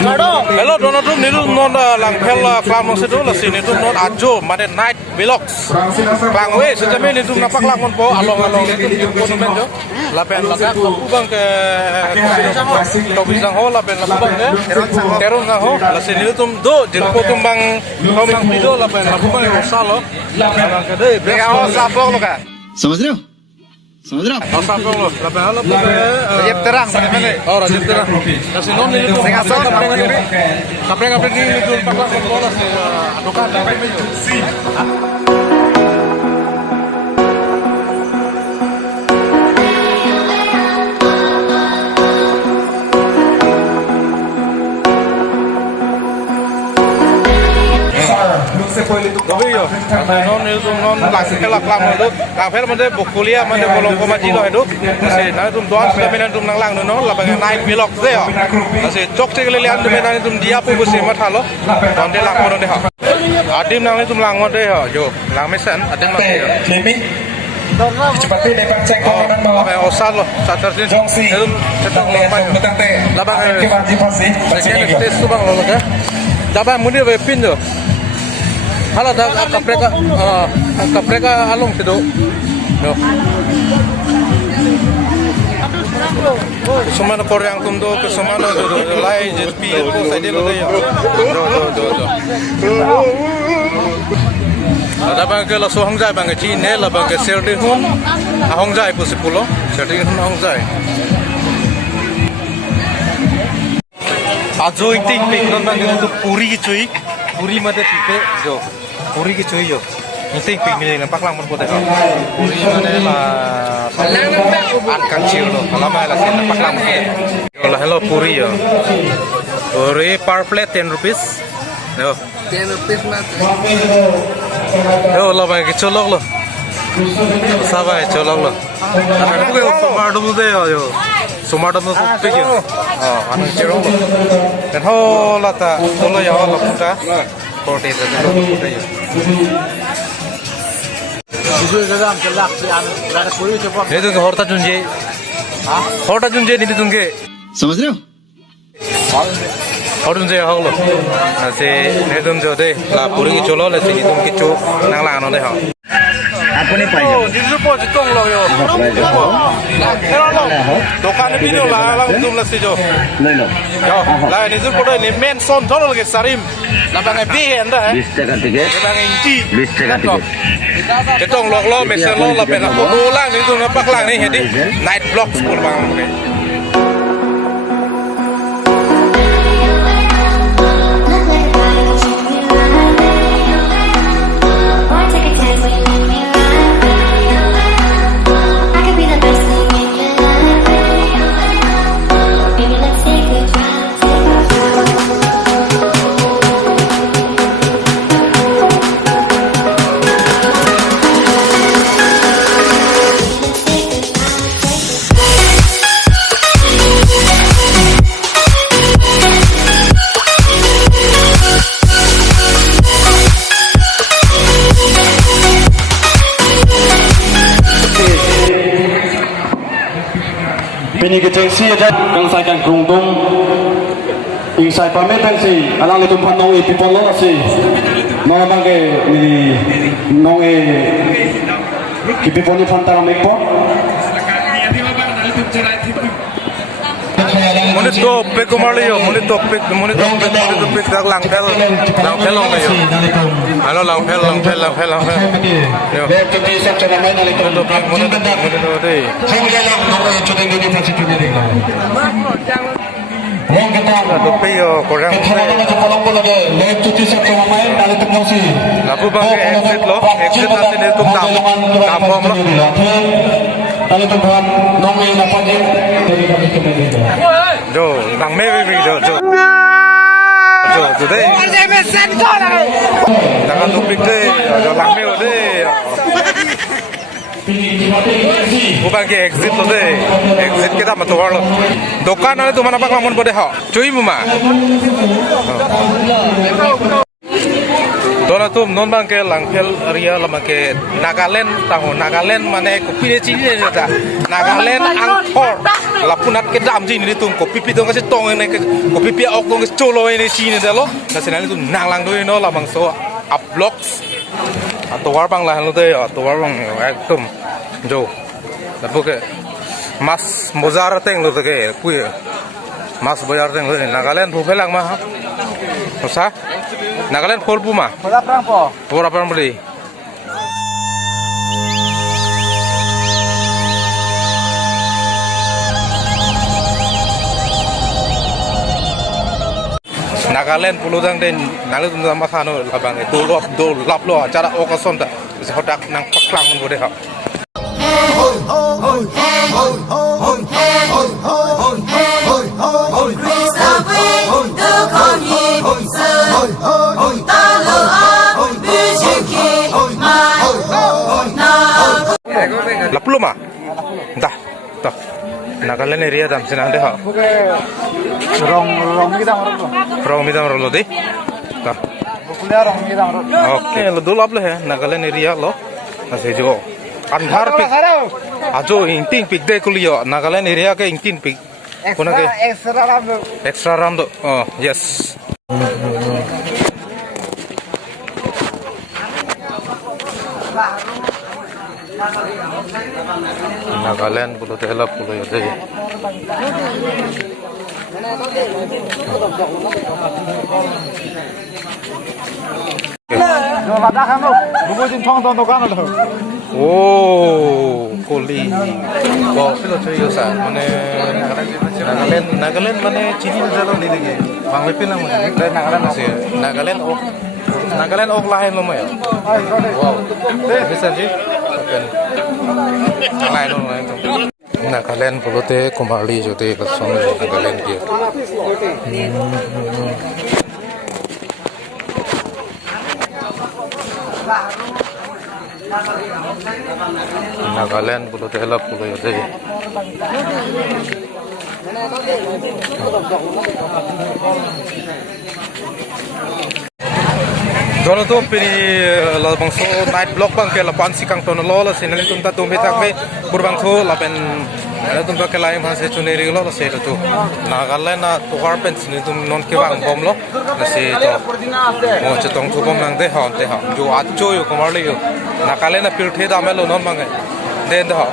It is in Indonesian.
Hello, donatum nitu non langphel klam nong sedu lasi nitu non ajo mane night vlogs. Klangwe sejame nitu napak langon po along nitu monumen jo. Lapen laga kubang ke tobisang ho lapen labang ke terong sang ho lasi nitu tum do jilpo tumbang tomang pido lapen labang ke salo. Labang ke dei beka ho sapong lo ka. समझ रहे हो समझ रहे हो Ho sapong lo lapen halo pe Rajib terang bagaimana? oh rajib terang. Lasi non nitu Sengasong sampai ngapain nitu napak langon po lasi adukan lapen mejo. Tapi yo, non itu non langsung kelak lama itu, langfer mana bukulia mana bolong koma jilo itu, masih nah itu doan sudah menan itu nanglang non, lah bagai naik vlog deh yo, masih cok cek lelian itu menan itu dia pun bersih mat halo, don dia lang mana deh, adim nang itu lang mana deh yo, lang mesan, adim nang deh. Seperti lepas cek komentar bawah. Apa osal lo, satar sini. Itu cetak lampai. Lah bagai tes tu bang lo kan, dapat mudi webpin tu. Halo dah kapreka along situ. Yo. Semana Korea yang tumdo ke semana do lai JP itu saya dia lo deh. Do. Ada bang ke lasu Hongjai bang ke Cina lah bang ke Serdihun Hongjai pun sepuluh Serdihun Hongjai. Ajo iting pik non bang itu puri cuy. Puri made pipe jo puri ki cuy yo iting pik milih nampak lang pun deh puri made lah an kancil lo lama lah sih nampak lang yo lah hello puri yo puri per plate 10 rupees yo 10 rupiah mas. yo lah bang ki cholok lo sabai cholok lo aku ke tomato deh yo tomato no pik yo anu cerong lo dan ho lata tolo ya ho laputa kote itu kote yo Jujur dalam kelak si anu berada puri coba. ini tuh horta junje ini tuh ke समझ रहे हो horta junje ho lo nasi ini tuh deh lah puri ki cholo lah sini tuh kicu nang lang no deh ho आपने पाई oh jujur po jitong lo yo dokan ini lo lah lang tuh lah sih jo ले लो yo lah ini tuh pada ini men son thol lagi sarim lah bang bi enda 20 टका ticket bang inti 20 टका ticket Ketong lo mesen lo lah pernah foto lang ni tu nampak lang ni jadi night vlogs pun bang ni. Pini kecengsi aja kangsakan kerungtung insai pamit tengsi alang itu panong ipi polo nasi nong bangke ini nong ipi poni pantara mekpo Muni top pe kumali yo, muni top pe dak lang pel long yo. Halo lang pel. Yo. Top pe muni to deh. Top pe yo korang. Lapu bang exit nasi ni tu tam bom lo. Lalu Tuhan nongi napanya Jo, bang me jo. Jo deh. Jangan tupik deh, jo lang me deh. Bukan ke exit lo deh, exit kita matuar lo. Dokan ada tu mana pak lamun boleh ha, cuy muma. Dona tum non bang ke langkel ria lama ke Nagaland tahu Nagaland mana kopi de cini ni dah Nagaland angkor lapunat ke dam cini ni tum kopi pi tu kasi tong ni kopi pi ok tong kasi colo ni cini dah lo kasi nani tum nalang tu no lamang so up blocks atau warbang lah lo tu atau warbang ekdom jo tapi ke mas mozar teng lo tu ke kui mas bayar teng lo Nagaland tu pelang mah Masa? Nagaland full puma. Berapa perang po? Berapa orang beli? Nagaland puludang den Nagaland tunda makano labang do lap lo cara okason ta sehodak nang paklang mun bode ha. Laplo ma, dah, dah. Nagaland area dam senang deh ha. Rong kita orang. Rong midam rolo deh, dah. Kuliah rong kita orang. Oke, lo dulu apa ya? Nagaland area lo, masih jo. Andhar pik, ajo inting pik deh kuliah. Nagaland area ke inting pik. Kuna ke? Extra ram. Extra ram do. Oh, yes. Nagaland pulo tehla pulo ya deh. Jo lada kan lo. Buku jin thong thong dokan lo. Oh, koli. Wow, pilo cuy sa. Mane Nagaland mane cini jalan di lagi. Bang lepin lah mane. Nagaland masih. Nagaland ok lain lo ya. Wow. Bisa sih. Lain lo lain. Nagaland pulo teh kembali jadi langsung Nagaland dia. Nagaland pulo tehla pulo ya deh. Dono tu pilih la bangso night block bang ke la pansi kang tono lo la sinali tum ta tum betak me burbang so la pen ala tum ke lain bang se chuneri lo la se tu Nagaland na tu pen sini tum non ke bang bom lo la se to mo chetong tu bom nang de ha jo acho yo komar le yo Nagaland na pil the da me lo non bang den da